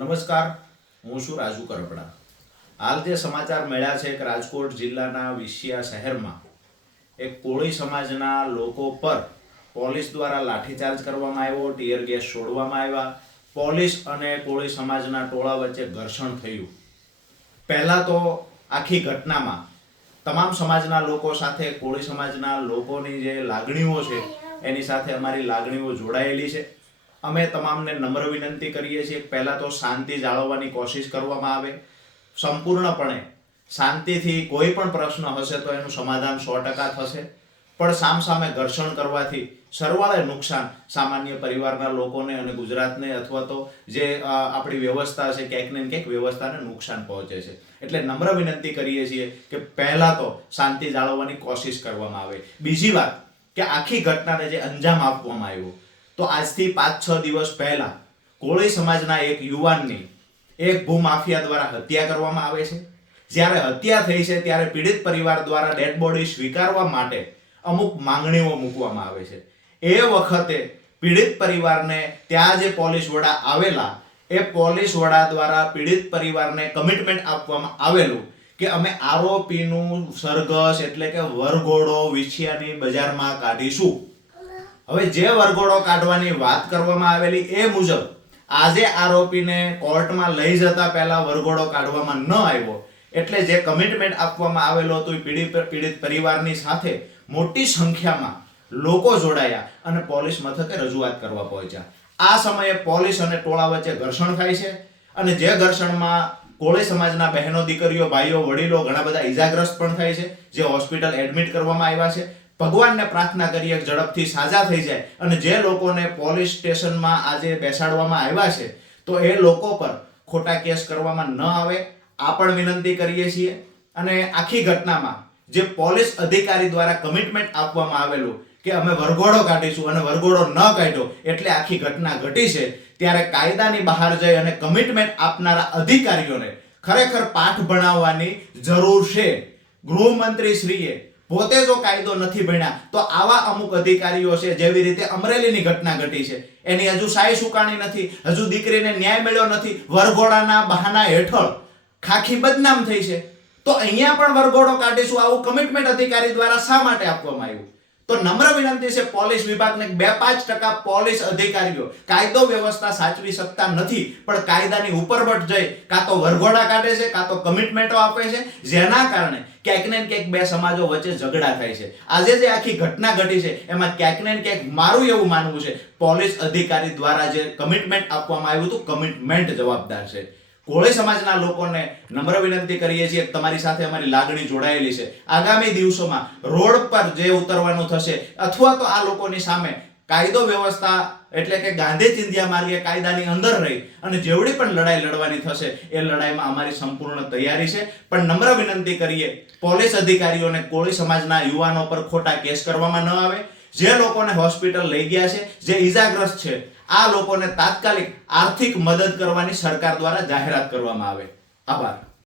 નમસ્કાર, હું છું રાજુ કરપડા. હાલ જે સમાચાર મળ્યા છે કે રાજકોટ જિલ્લાના વિસિયા શહેરમાં એક કોળી સમાજના લોકો પર પોલીસ દ્વારા લાઠીચાર્જ કરવામાં આવ્યો, ટીયર ગેસ છોડવામાં આવ્યા. પોલીસ અને કોળી સમાજના ટોળા વચ્ચે ઘર્ષણ થયું. પહેલા તો આખી ઘટનામાં તમામ સમાજના લોકો સાથે કોળી સમાજના લોકોની જે લાગણીઓ છે એની સાથે અમારી લાગણીઓ જોડાયેલી છે. અમે તમામને નમ્ર વિનંતી કરીએ છીએ, પહેલા તો શાંતિ જાળવવાની કોશિશ કરવામાં આવે. સંપૂર્ણપણે શાંતિથી કોઈ પણ પ્રશ્ન હશે તો એનું સમાધાન 100% થશે. પણ સામસામે ઘર્ષણ કરવાથી સરવાળે નુકસાન સામાન્ય પરિવારના લોકોને અને ગુજરાતને અથવા તો જે આપણી વ્યવસ્થા છે ક્યાંક ને ક્યાંક વ્યવસ્થાને નુકસાન પહોંચે છે. એટલે નમ્ર વિનંતી કરીએ છીએ કે પહેલા તો શાંતિ જાળવવાની કોશિશ કરવામાં આવે. બીજી વાત કે આખી ઘટનાને જે અંજામ આપવામાં આવ્યો, તો આજથી 5-6 દિવસ પહેલા કોળી સમાજના એક યુવાનની એક ભૂમાફિયા દ્વારા હત્યા કરવામાં આવે છે. જ્યારે હત્યા થઈ છે ત્યારે પીડિત પરિવાર દ્વારા ડેડ બોડી સ્વીકારવા માટે અમુક માંગણીઓ મૂકવામાં આવે છે. એ વખતે પીડિત પરિવારને ત્યાં જે પોલીસ વડા આવેલા, એ પોલીસ વડા દ્વારા પીડિત પરિવારને કમિટમેન્ટ આપવામાં આવેલું કે અમે આરોપીનું સરઘસ એટલે કે વરઘોડો વિછિયાની બજારમાં કાઢીશું. હવે જે વરઘોડો કાઢવાની વાત કરવામાં આવેલી એ મુજબ આજે આરોપીને કોર્ટમાં લઈ જતા પહેલા વરઘોડો કાઢવામાં ન આવ્યો. એટલે જે કમિટમેન્ટ આપવામાં આવેલો હતો એ પીડિત પરિવારની સાથે મોટી સંખ્યામાં લોકો જોડાયા અને પોલીસ મથકે રજૂઆત કરવા પહોંચ્યા. આ સમયે પોલીસ અને ટોળા વચ્ચે ઘર્ષણ થાય છે અને જે ઘર્ષણમાં કોળી સમાજના બહેનો, દીકરીઓ, ભાઈઓ, વડીલો ઘણા બધા ઈજાગ્રસ્ત પણ થાય છે, જે હોસ્પિટલ એડમિટ કરવામાં આવ્યા છે. ભગવાનને પ્રાર્થના કરીએ ઝડપથી સાજા થઈ જાય અને જે લોકોને પોલીસ સ્ટેશનમાં આજે બેસાડવામાં આવ્યા છે તો એ લોકો પર ખોટા કેસ કરવામાં ન આવે, આ પણ વિનંતી કરીએ છીએ. અને આખી ઘટનામાં જે પોલીસ અધિકારી દ્વારા કમિટમેન્ટ આપવામાં આવેલું કે અમે વરઘોડો કાઢીશું અને વરઘોડો ન કાઢ્યો એટલે આખી ઘટના ઘટી છે, ત્યારે કાયદાની બહાર જઈ અને કમિટમેન્ટ આપનારા અધિકારીઓને ખરેખર પાઠ ભણાવવાની જરૂર છે. ગૃહમંત્રી શ્રીએ પોતે જો કાયદો નથી ભણ્યા તો આવા અમુક અધિકારીઓ છે, જેવી રીતે અમરેલીની ઘટના ઘટી છે એની હજુ સાય સુકાણી નથી, હજુ દીકરીને ન્યાય મળ્યો નથી, વરઘોડાના બહાના હેઠળ ખાખી બદનામ થઈ છે. તો અહીંયા પણ વરઘોડો કાઢીશું આવું કમિટમેન્ટ અધિકારી દ્વારા શા માટે આપવામાં આવ્યું? તો નમ્ર વિનંતી છે પોલીસ વિભાગને, 2-5% પોલીસ અધિકારીઓ કાયદો વ્યવસ્થા સાચવી શકતા નથી, પણ કાયદાની ઉપરવટ જઈ કાં તો વરઘોડા કાઢે છે કાં તો કમિટમેન્ટો આપે છે, જેના કારણે ક્યાંક ને ક્યાંક બે સમાજો વચ્ચે ઝઘડા થાય છે. આજે જે આખી ઘટના ઘટી છે એમાં ક્યાંક ને ક્યાંક મારું એવું માનવું છે પોલીસ અધિકારી દ્વારા જે કમિટમેન્ટ આપવામાં આવ્યું હતું, કમિટમેન્ટ જવાબદાર છે. કોળી સમાજના લોકોને નમ્ર વિનંતી કરીએ છીએ, તમારી સાથે અમારી લાગણી જોડાયેલી છે. આગામી દિવસોમાં રોડ પર જે ઉતરવાનું થશે અથવા તો આ લોકોની સામે કાયદો વ્યવસ્થા એટલે કે ગાંધી ચિંધ્યા માર્ગે કાયદાની અંદર રહી અને જેવડી પણ લડાઈ લડવાની થશે એ લડાઈમાં અમારી સંપૂર્ણ તૈયારી છે. પણ નમ્ર વિનંતી કરીએ પોલીસ અધિકારીઓને કોળી સમાજના યુવાનો પર ખોટા કેસ કરવામાં ન આવે. જે લોકોને હોસ્પિટલ લઈ ગયા છે, જે ઈજાગ્રસ્ત છે, આ લોકોને તાત્કાલિક આર્થિક મદદ કરવાની સરકાર દ્વારા જાહેરાત કરવામાં આવે. આભાર.